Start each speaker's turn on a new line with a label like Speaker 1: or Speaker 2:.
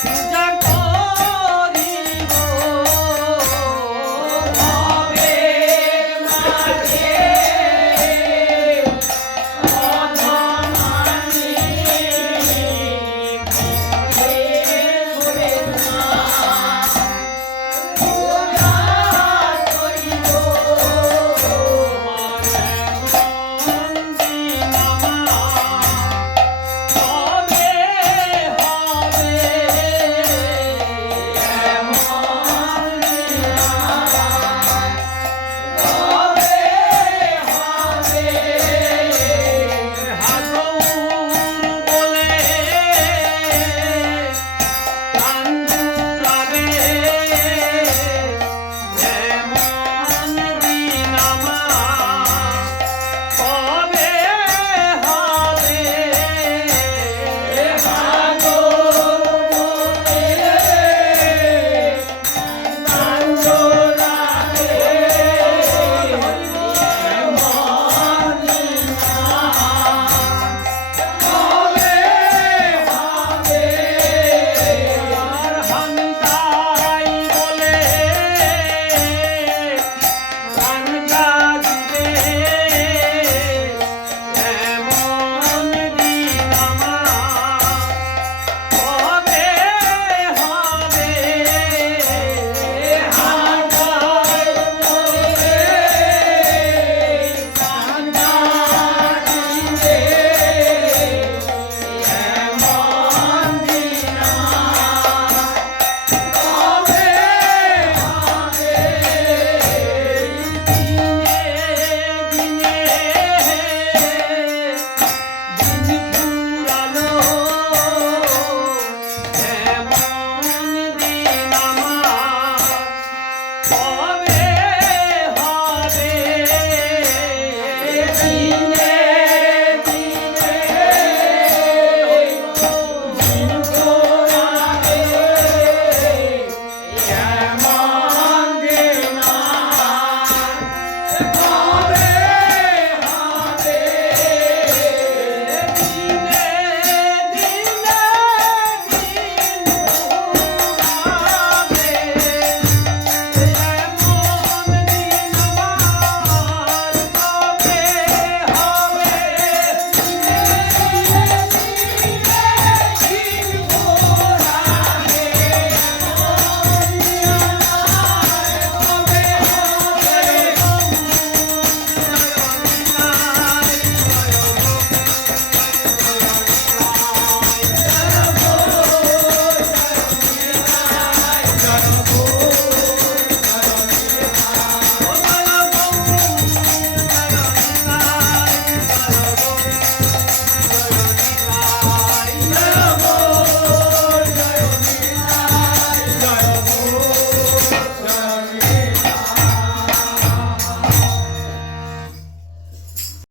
Speaker 1: Jack.